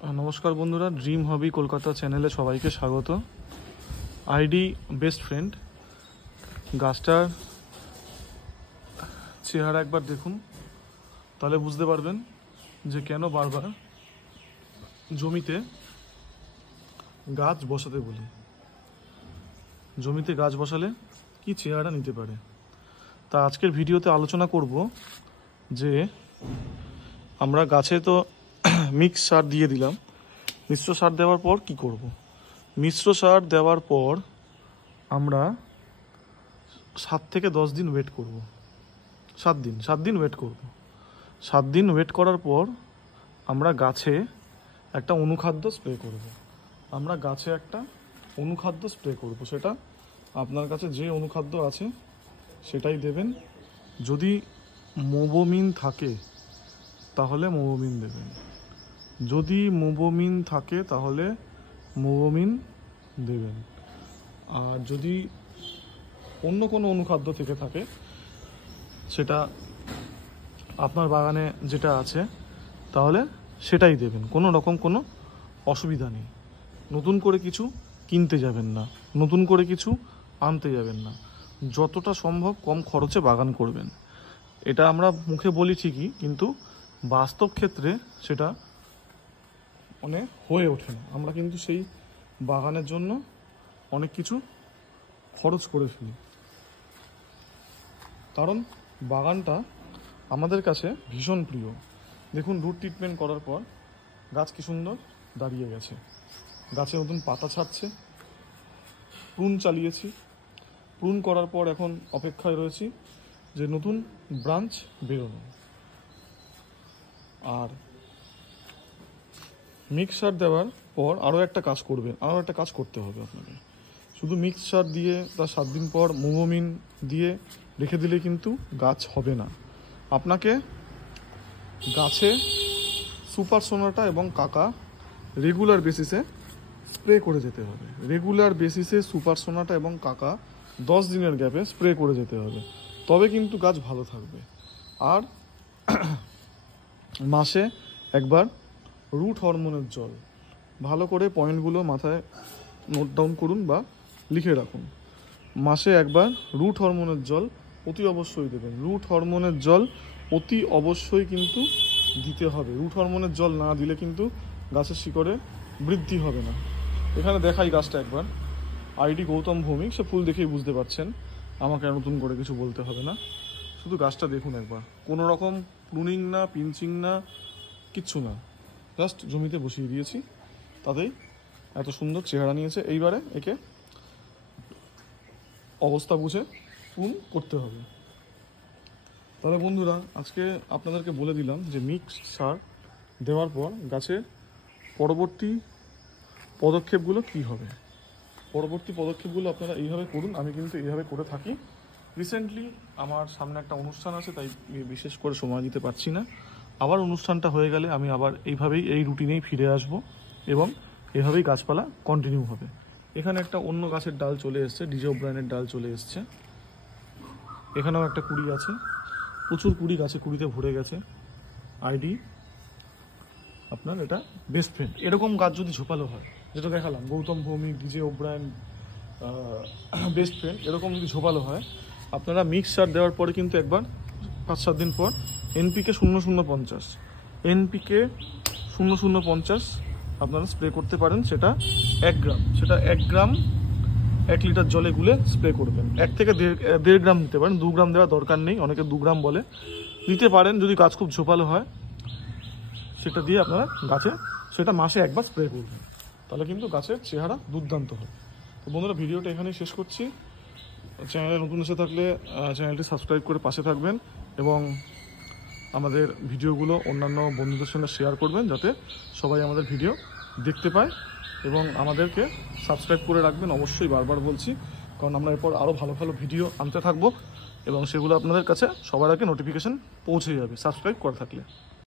নমস্কার বন্ধুরা, ড্রিম হবি কলকাতা চ্যানেলে সবাইকে স্বাগত। ID best friend. গাছটার চেহারা একবার দেখুন, তাহলে বুঝতে পারবেন যে কেন বারবার জমিতে গাছ বসাতে বলি। জমিতে গাছ বসালে কি চেহারা নিতে পারে, তা আজকের ভিডিওতে আলোচনা করব যে আমরা গাছে তো মিক্স সার দিয়ে দিলাম, মিশ্র সার দেওয়ার পর কি করব। মিশ্র সার দেওয়ার পর আমরা 7 থেকে 10 দিন ওয়েট করব। 7 দিন ওয়েট করব। 7 দিন ওয়েট করার পর আমরা গাছে একটা অনুখাদ্য স্প্রে করব। সেটা আপনার কাছে যে অনুখাদ্য আছে সেটাই দেবেন। যদি মোবোমিন থাকে তাহলে মোবোমিন দেবেন, আর যদি অন্য কোনো অনুখাদ্য থেকে থাকে সেটা আপনার বাগানে যেটা আছে তাহলে সেটাই দেবেন। কোনো রকম কোনো অসুবিধা নেই। নতুন করে কিছু কিনতে যাবেন না, নতুন করে কিছু আনতে যাবেন না। যতটা সম্ভব কম খরচে বাগান করবেন। এটা আমরা মুখে বলি ঠিকই, কিন্তু বাস্তব ক্ষেত্রে সেটা মানে হয়ে ওঠে না। আমরা কিন্তু সেই বাগানের জন্য অনেক কিছু খরচ করে ফেলি, কারণ বাগানটা আমাদের কাছে ভীষণ প্রিয়। দেখুন, রুট ট্রিটমেন্ট করার পর গাছ কি সুন্দর দাঁড়িয়ে গেছে, গাছে নতুন পাতা ছাড়ছে। প্রুন চালিয়েছি, প্রুন করার পর এখন অপেক্ষায় রয়েছি যে নতুন ব্রাঞ্চ বেরোনো। আর মিক্স সার দেওয়ার পর আরও একটা কাজ করতে হবে আপনাকে। শুধু মিক্স সার দিয়ে তার 7 দিন পর মোবোমিন দিয়ে রেখে দিলে কিন্তু গাছ হবে না। আপনাকে গাছে সুপার সোনাটা এবং কাকা রেগুলার বেসিসে স্প্রে করে যেতে হবে। সুপার সোনাটা এবং কাকা 10 দিনের গ্যাপে স্প্রে করে যেতে হবে, তবে কিন্তু গাছ ভালো থাকবে। আর মাসে একবার রুট হরমোনের জল, ভালো করে পয়েন্টগুলো মাথায় নোট ডাউন করুন বা লিখে রাখুন। মাসে একবার রুট হরমোনের জল অতি অবশ্যই দেবেন। রুট হরমোনের জল অতি অবশ্যই কিন্তু দিতে হবে। রুট হরমোনের জল না দিলে কিন্তু গাছের শিকড়ে বৃদ্ধি হবে না। এখানে দেখাই গাছটা একবার। আইডি গৌতম ভৌমিক, সে ফুল দেখেই বুঝতে পারছেন, আমাকে নতুন করে কিছু বলতে হবে না। শুধু গাছটা দেখুন একবার, কোনো রকম প্রুনিং না, পিঞ্চিং না, কিচ্ছু না, জাস্ট জমিতে বসিয়ে দিয়েছি, তাতেই এত সুন্দর চেহারা নিয়েছে। এইবারে একে অবস্থা বুঝে প্রুন করতে হবে। তাহলে বন্ধুরা, আজকে আপনাদেরকে বলে দিলাম যে মিক্সড সার দেওয়ার পর গাছের পরবর্তী পদক্ষেপগুলো কী হবে। আপনারা এইভাবে করুন। আমি কিন্তু এইভাবে করে থাকি। রিসেন্টলি আমার সামনে একটা অনুষ্ঠান আছে, তাই বিশেষ করে সময় দিতে পারছি না। আবার অনুষ্ঠানটা হয়ে গেলে আমি আবার এইভাবেই এই রুটিনেই ফিরে আসব এবং এভাবেই গাছপালা কন্টিনিউ হবে। এখানে একটা অন্য গাছের ডাল চলে এসছে, ডিজে ওব্রায়েনের ডাল চলে এসছে। এখানেও একটা কুড়ি আছে, প্রচুর কুড়ি, গাছে কুড়িতে ভরে গেছে। আইডি আপনার এটা বেস্ট ফ্রেন্ড। এরকম গাছ যদি ঝোপালো হয়, যেটা দেখালাম Gautam Bhowmik, DJ O'Brien, best friend, এরকম যদি ঝোপালো হয়, আপনারা মিক্স সার দেওয়ার পরে কিন্তু একবার 5-7 দিন পর এনপিকে 0050 আপনারা স্প্রে করতে পারেন। সেটা 1 গ্রাম 1 লিটার জলে গুলে স্প্রে করবেন। 1 থেকে 1.5 গ্রাম দিতে পারেন, 2 গ্রাম দেওয়ার দরকার নেই। অনেকে 2 গ্রাম বলে, দিতে পারেন যদি গাছ খুব ঝোপালো হয়। সেটা দিয়ে আপনারা গাছে সেটা মাসে একবার স্প্রে করবেন, তাহলে কিন্তু গাছের চেহারা দুর্দান্ত হবে। তো বন্ধুরা, ভিডিওটা এখানেই শেষ করছি। চ্যানেলে নতুন এসে থাকলে চ্যানেলটি সাবস্ক্রাইব করে পাশে থাকবেন এবং আমাদের ভিডিওগুলো অন্যান্য বন্ধুদের সঙ্গে শেয়ার করবেন, যাতে সবাই আমাদের ভিডিও দেখতে পায়। এবং আমাদেরকে সাবস্ক্রাইব করে রাখবেন অবশ্যই, বারবার বলছি, কারণ আমরা এরপর আরও ভালো ভালো ভিডিও আনতে থাকবো এবং সেগুলো আপনাদের কাছে সবার আগে নোটিফিকেশান পৌঁছে যাবে সাবস্ক্রাইব করা থাকলে।